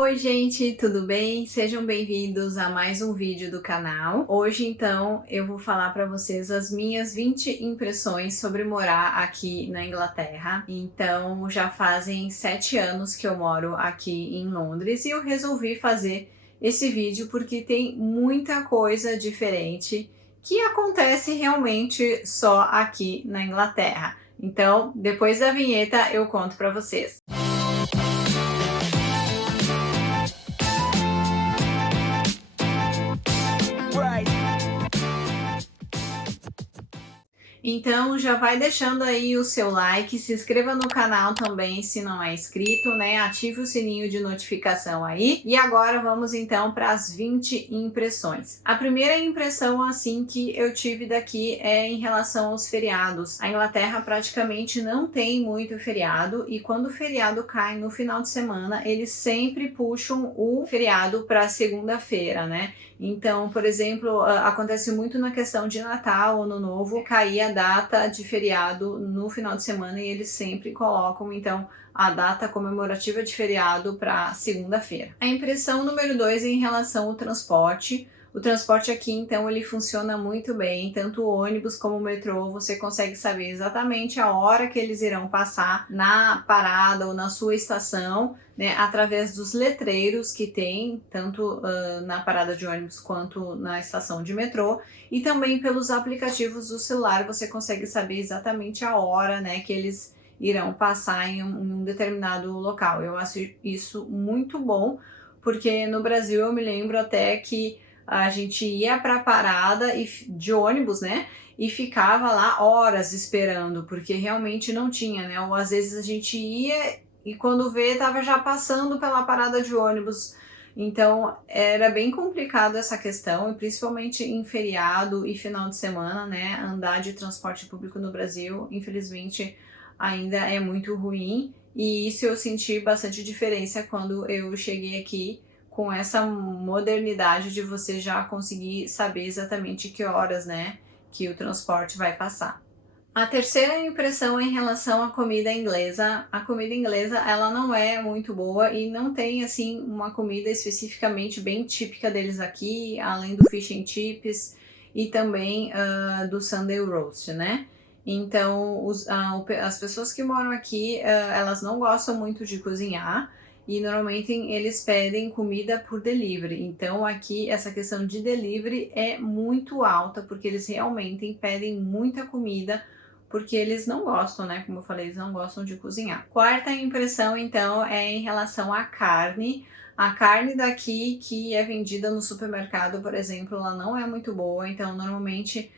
Oi gente, tudo bem? Sejam bem-vindos a mais um vídeo do canal. Hoje então eu vou falar para vocês as minhas 20 impressões sobre morar aqui na Inglaterra. Então já fazem 7 anos que eu moro aqui em Londres e eu resolvi fazer esse vídeo porque tem muita coisa diferente que acontece realmente só aqui na Inglaterra. Então, depois da vinheta eu conto para vocês. Então já vai deixando aí o seu like, se inscreva no canal também se não é inscrito, né? Ative o sininho de notificação aí. E agora vamos então para as 20 impressões. A primeira impressão assim que eu tive daqui é em relação aos feriados. A Inglaterra praticamente não tem muito feriado e quando o feriado cai no final de semana, eles sempre puxam o feriado para segunda-feira, né? Então, por exemplo, acontece muito na questão de Natal, Ano Novo, cair a data de feriado no final de semana e eles sempre colocam, então, a data comemorativa de feriado para segunda-feira. A impressão número 2 é em relação ao transporte. O transporte aqui, então, ele funciona muito bem, tanto o ônibus como o metrô, você consegue saber exatamente a hora que eles irão passar na parada ou na sua estação, né, através dos letreiros que tem, tanto na parada de ônibus quanto na estação de metrô, e também pelos aplicativos do celular você consegue saber exatamente a hora, né, que eles irão passar em um determinado local. Eu acho isso muito bom, porque no Brasil eu me lembro até que a gente ia para a parada de ônibus, né? E ficava lá horas esperando, porque realmente não tinha, né? Ou às vezes a gente ia e quando vê tava já passando pela parada de ônibus. Então era bem complicado essa questão, e principalmente em feriado e final de semana, né? Andar de transporte público no Brasil, infelizmente, ainda é muito ruim. E isso eu senti bastante diferença quando eu cheguei aqui com essa modernidade de você já conseguir saber exatamente que horas, né, que o transporte vai passar. A terceira impressão é em relação à comida inglesa. A comida inglesa, ela não é muito boa e não tem, assim, uma comida especificamente bem típica deles aqui, além do fish and chips e também do Sunday roast, né? Então, as pessoas que moram aqui, elas não gostam muito de cozinhar e normalmente eles pedem comida por delivery. Então, aqui essa questão de delivery é muito alta, porque eles realmente pedem muita comida porque eles não gostam, né? Como eu falei, eles não gostam de cozinhar. Quarta impressão, então, é em relação à carne. A carne daqui que é vendida no supermercado, por exemplo, ela não é muito boa, então normalmente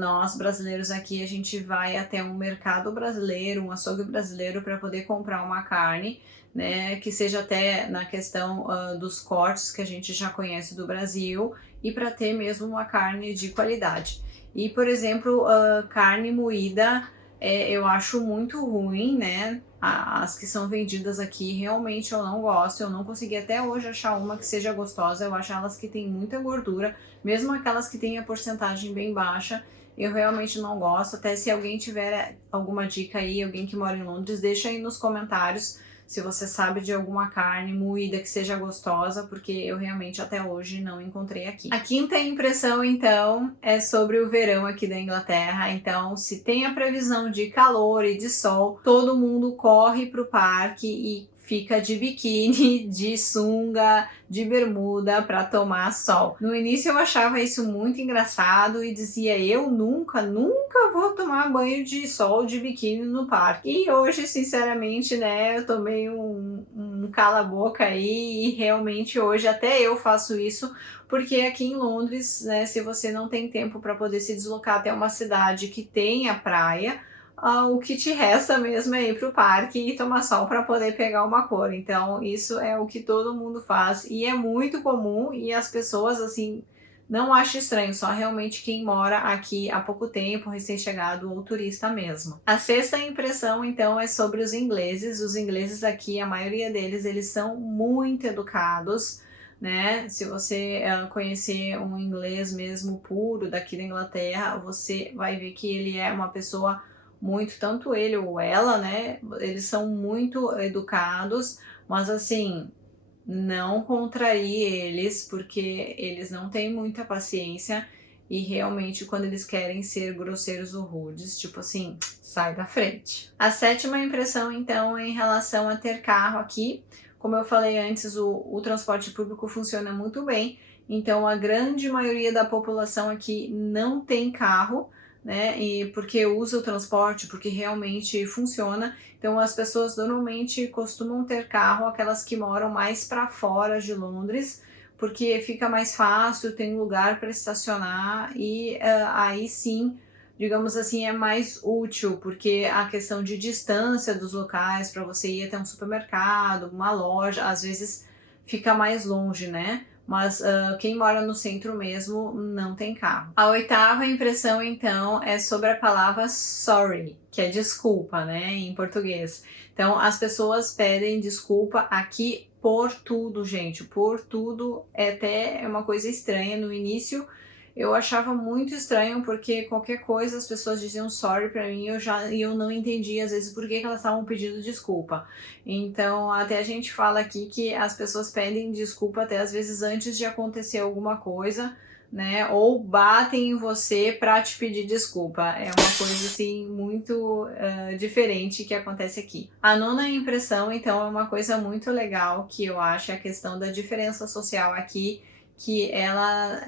nós brasileiros aqui a gente vai até um mercado brasileiro, um açougue brasileiro para poder comprar uma carne, né, que seja até na questão dos cortes que a gente já conhece do Brasil e para ter mesmo uma carne de qualidade. E, por exemplo, carne moída eu acho muito ruim, né? As que são vendidas aqui realmente eu não gosto. Eu não consegui até hoje achar uma que seja gostosa. Eu acho elas que têm muita gordura, mesmo aquelas que têm a porcentagem bem baixa. Eu realmente não gosto. Até se alguém tiver alguma dica aí, alguém que mora em Londres, deixa aí nos comentários se você sabe de alguma carne moída que seja gostosa, porque eu realmente até hoje não encontrei aqui. A quinta impressão, então, é sobre o verão aqui da Inglaterra. Então, se tem a previsão de calor e de sol, todo mundo corre para o parque e fica de biquíni, de sunga, de bermuda para tomar sol. No início eu achava isso muito engraçado e dizia eu nunca vou tomar banho de sol de biquíni no parque. E hoje, sinceramente, né, eu tomei um cala-boca aí e realmente hoje até eu faço isso, porque aqui em Londres, né, se você não tem tempo para poder se deslocar até uma cidade que tenha praia, o que te resta mesmo é ir para o parque e tomar sol para poder pegar uma cor. Então, isso é o que todo mundo faz e é muito comum e as pessoas, assim, não acham estranho, só realmente quem mora aqui há pouco tempo, recém-chegado ou turista mesmo. A sexta impressão, então, é sobre os ingleses. Os ingleses aqui, a maioria deles, eles são muito educados, né? Se você conhecer um inglês mesmo puro daqui da Inglaterra, você vai ver que ele é uma pessoa muito, tanto ele ou ela, né? Eles são muito educados, mas assim, não contrarie eles, porque eles não têm muita paciência e realmente quando eles querem ser grosseiros ou rudes, tipo assim, sai da frente. A sétima impressão, então, é em relação a ter carro aqui. Como eu falei antes, o transporte público funciona muito bem, então a grande maioria da população aqui não tem carro, né? E porque usa o transporte, porque realmente funciona. Então as pessoas normalmente costumam ter carro, aquelas que moram mais para fora de Londres, porque fica mais fácil, tem lugar para estacionar e aí sim, digamos assim, é mais útil, porque a questão de distância dos locais para você ir até um supermercado, uma loja, às vezes fica mais longe, né? Mas quem mora no centro mesmo não tem carro. A oitava impressão, então, é sobre a palavra sorry, que é desculpa, né, em português. Então, as pessoas pedem desculpa aqui por tudo, gente, por tudo. É até uma coisa estranha no início. Eu achava muito estranho porque qualquer coisa as pessoas diziam sorry pra mim, eu não entendia às vezes por que elas estavam pedindo desculpa. Então, até a gente fala aqui que as pessoas pedem desculpa até às vezes antes de acontecer alguma coisa, né? Ou batem em você para te pedir desculpa. É uma coisa assim muito diferente que acontece aqui. A nona impressão, então, é uma coisa muito legal que eu acho é a questão da diferença social aqui, que ela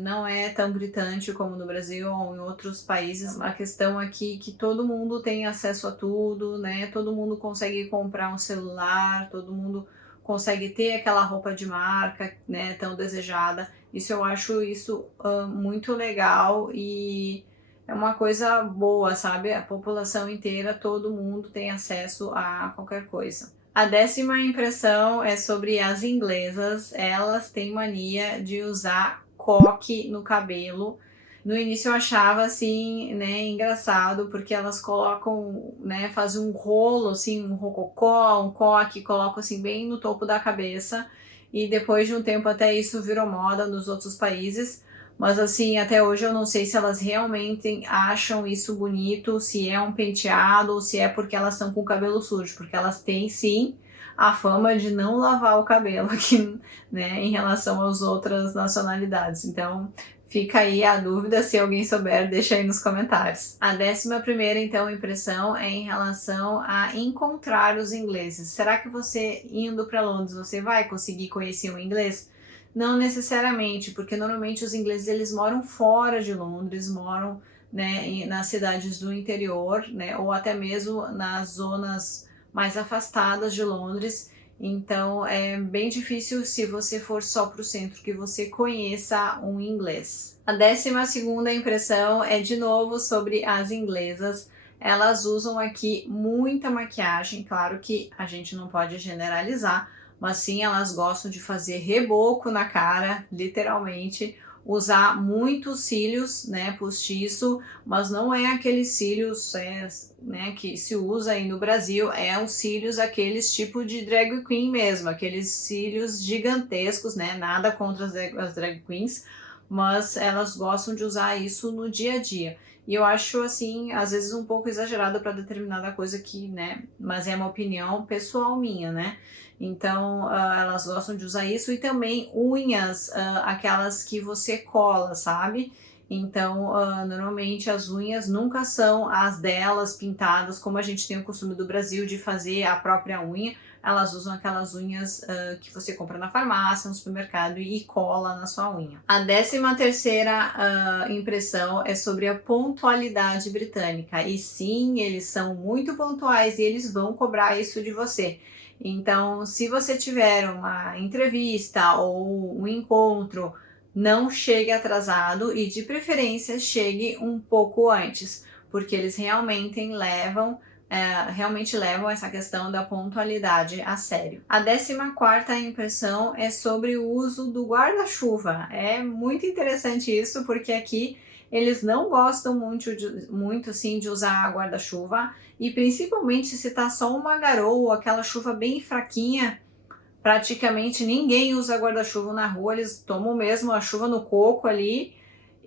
não é tão gritante como no Brasil ou em outros países. A questão aqui é que todo mundo tem acesso a tudo, né? Todo mundo consegue comprar um celular, todo mundo consegue ter aquela roupa de marca, né, tão desejada. Isso eu acho isso muito legal e é uma coisa boa, sabe? A população inteira, todo mundo tem acesso a qualquer coisa. A décima impressão é sobre as inglesas. Elas têm mania de usar coque no cabelo. No início eu achava assim, né, engraçado, porque elas colocam, né, fazem um rolo, assim, um rococó, um coque, colocam assim bem no topo da cabeça. E depois de um tempo até isso virou moda nos outros países. Mas assim, até hoje eu não sei se elas realmente acham isso bonito, se é um penteado ou se é porque elas estão com o cabelo sujo, porque elas têm sim a fama de não lavar o cabelo aqui, né, em relação às outras nacionalidades. Então, fica aí a dúvida, se alguém souber, deixa aí nos comentários. A 11ª, então, impressão é em relação a encontrar os ingleses. Será que você, indo para Londres, você vai conseguir conhecer um inglês? Não necessariamente, porque normalmente os ingleses eles moram fora de Londres, moram, né, nas cidades do interior, né, ou até mesmo nas zonas mais afastadas de Londres. Então é bem difícil se você for só para o centro que você conheça um inglês. A 12ª impressão é de novo sobre as inglesas. Elas usam aqui muita maquiagem, claro que a gente não pode generalizar, mas sim elas gostam de fazer reboco na cara, literalmente, usar muitos cílios, né, postiço, mas não é aqueles cílios, né, que se usa aí no Brasil, é os cílios aqueles tipo de drag queen mesmo, aqueles cílios gigantescos, né, nada contra as drag queens, mas elas gostam de usar isso no dia a dia. E eu acho, assim, às vezes um pouco exagerado para determinada coisa que, né, mas é uma opinião pessoal minha, né? Então, elas gostam de usar isso e também unhas, aquelas que você cola, sabe? Então, normalmente as unhas nunca são as delas pintadas, como a gente tem o costume do Brasil de fazer a própria unha. Elas usam aquelas unhas que você compra na farmácia, no supermercado e cola na sua unha. A 13ª impressão é sobre a pontualidade britânica. E sim, eles são muito pontuais e eles vão cobrar isso de você. Então, se você tiver uma entrevista ou um encontro, não chegue atrasado e de preferência chegue um pouco antes, porque eles realmente levam essa questão da pontualidade a sério. A 14ª impressão é sobre o uso do guarda-chuva. É muito interessante isso, porque aqui eles não gostam muito assim, de usar guarda-chuva, e principalmente se tá só uma garoa, aquela chuva bem fraquinha, praticamente ninguém usa guarda-chuva na rua, eles tomam mesmo a chuva no coco ali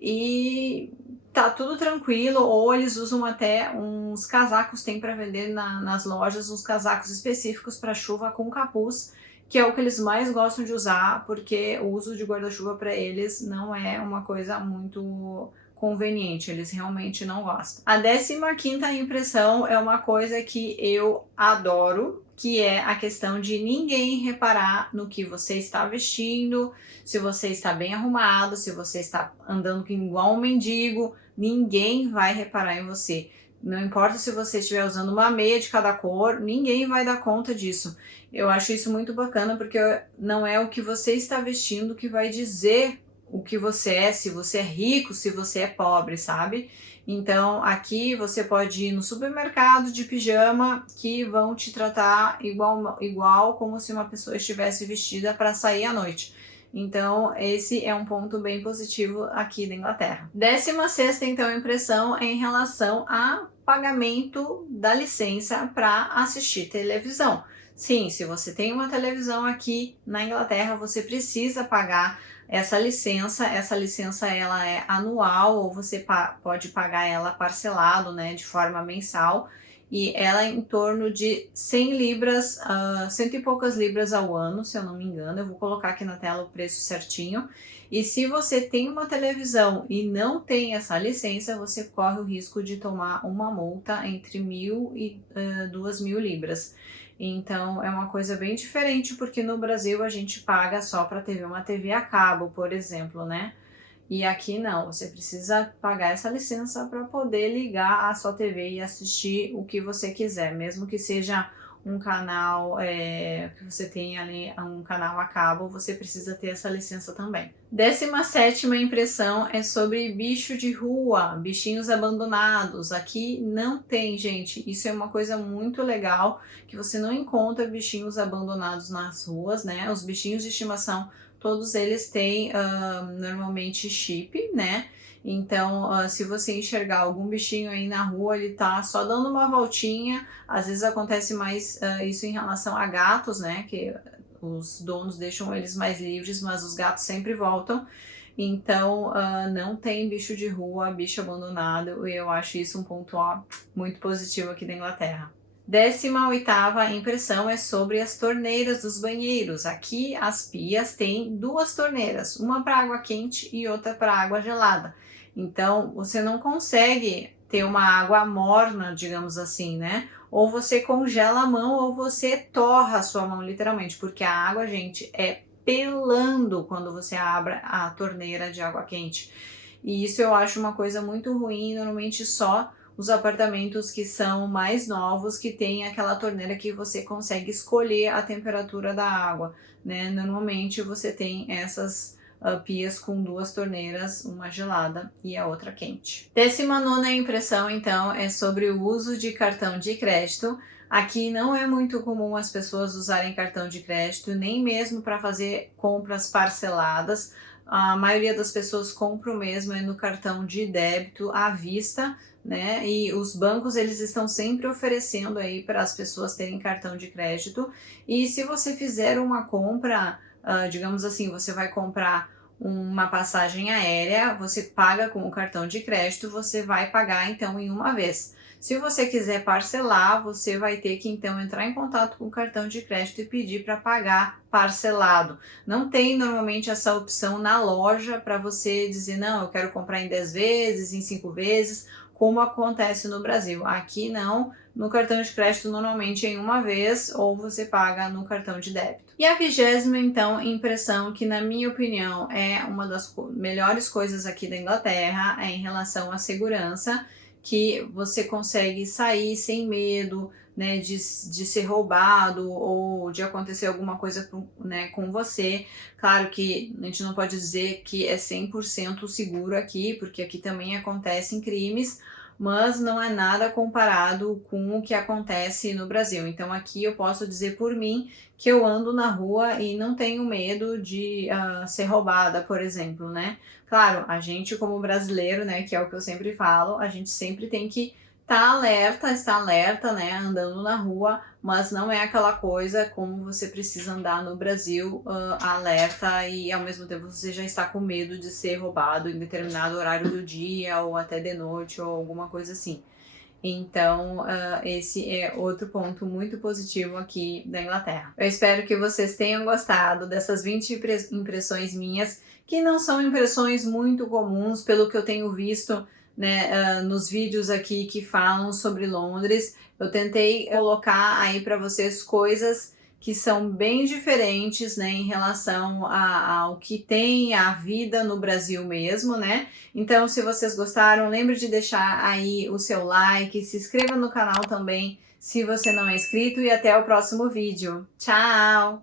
e tá tudo tranquilo, ou eles usam até uns casacos, tem para vender nas lojas uns casacos específicos para chuva com capuz, que é o que eles mais gostam de usar, porque o uso de guarda-chuva para eles não é uma coisa muito conveniente, eles realmente não gostam. A 15ª impressão é uma coisa que eu adoro, que é a questão de ninguém reparar no que você está vestindo, se você está bem arrumado, se você está andando igual um mendigo, ninguém vai reparar em você. Não importa se você estiver usando uma meia de cada cor, ninguém vai dar conta disso. Eu acho isso muito bacana, porque não é o que você está vestindo que vai dizer o que você é, se você é rico, se você é pobre, sabe? Então aqui você pode ir no supermercado de pijama, que vão te tratar igual como se uma pessoa estivesse vestida para sair à noite. Então esse é um ponto bem positivo aqui da Inglaterra. 16ª então impressão é em relação a pagamento da licença para assistir televisão. Sim, se você tem uma televisão aqui na Inglaterra, você precisa pagar essa licença. Essa licença ela é anual, ou você pode pagar ela parcelado, né, de forma mensal, e ela é em torno de 100 libras, cento e poucas libras ao ano, se eu não me engano. Eu vou colocar aqui na tela o preço certinho. E se você tem uma televisão e não tem essa licença, você corre o risco de tomar uma multa entre 1.000 e 2.000 libras. Então é uma coisa bem diferente, porque no Brasil a gente paga só para uma TV a cabo, por exemplo, né? E aqui não, você precisa pagar essa licença para poder ligar a sua TV e assistir o que você quiser, mesmo que seja um canal que você tenha ali, um canal a cabo, você precisa ter essa licença também. 17ª impressão é sobre bicho de rua, bichinhos abandonados. Aqui não tem, gente, isso é uma coisa muito legal, que você não encontra bichinhos abandonados nas ruas, né? Os bichinhos de estimação, todos eles têm normalmente chip, né? Então, se você enxergar algum bichinho aí na rua, ele tá só dando uma voltinha. Às vezes acontece mais isso em relação a gatos, né? Que os donos deixam eles mais livres, mas os gatos sempre voltam. Então, não tem bicho de rua, bicho abandonado, e eu acho isso um ponto muito positivo aqui da Inglaterra. 18ª impressão é sobre as torneiras dos banheiros. Aqui as pias têm duas torneiras, uma para água quente e outra para água gelada. Então você não consegue ter uma água morna, digamos assim, né? Ou você congela a mão ou você torra a sua mão literalmente, porque a água, gente, é pelando quando você abre a torneira de água quente. E isso eu acho uma coisa muito ruim, normalmente só os apartamentos que são mais novos, que tem aquela torneira que você consegue escolher a temperatura da água, né? Normalmente você tem essas pias com duas torneiras, uma gelada e a outra quente. 19ª impressão, então, é sobre o uso de cartão de crédito. Aqui não é muito comum as pessoas usarem cartão de crédito, nem mesmo para fazer compras parceladas. A maioria das pessoas compra mesmo no cartão de débito à vista, né? E os bancos, eles estão sempre oferecendo aí para as pessoas terem cartão de crédito. E se você fizer uma compra, digamos assim, você vai comprar uma passagem aérea, você paga com o cartão de crédito, você vai pagar então em uma vez. Se você quiser parcelar, você vai ter que então entrar em contato com o cartão de crédito e pedir para pagar parcelado. Não tem normalmente essa opção na loja para você dizer, não, eu quero comprar em 10 vezes, em 5 vezes, como acontece no Brasil. Aqui não, no cartão de crédito normalmente em uma vez, ou você paga no cartão de débito. E a 20ª, então, impressão, que na minha opinião é uma das melhores coisas aqui da Inglaterra, é em relação à segurança, que você consegue sair sem medo, né, de ser roubado ou de acontecer alguma coisa né, com você. Claro que a gente não pode dizer que é 100% seguro aqui, porque aqui também acontecem crimes, mas não é nada comparado com o que acontece no Brasil. Então aqui eu posso dizer por mim que eu ando na rua e não tenho medo de ser roubada, por exemplo, né? Claro, a gente como brasileiro, né, que é o que eu sempre falo, a gente sempre tem que estar alerta, né, andando na rua, mas não é aquela coisa como você precisa andar no Brasil, alerta e ao mesmo tempo você já está com medo de ser roubado em determinado horário do dia ou até de noite ou alguma coisa assim. Então, esse é outro ponto muito positivo aqui da Inglaterra. Eu espero que vocês tenham gostado dessas 20 impressões minhas, que não são impressões muito comuns, pelo que eu tenho visto, né, nos vídeos aqui que falam sobre Londres. Eu tentei colocar aí para vocês coisas que são bem diferentes, né, em relação ao que tem a vida no Brasil mesmo, né? Então, se vocês gostaram, lembre de deixar aí o seu like, se inscreva no canal também se você não é inscrito e até o próximo vídeo. Tchau!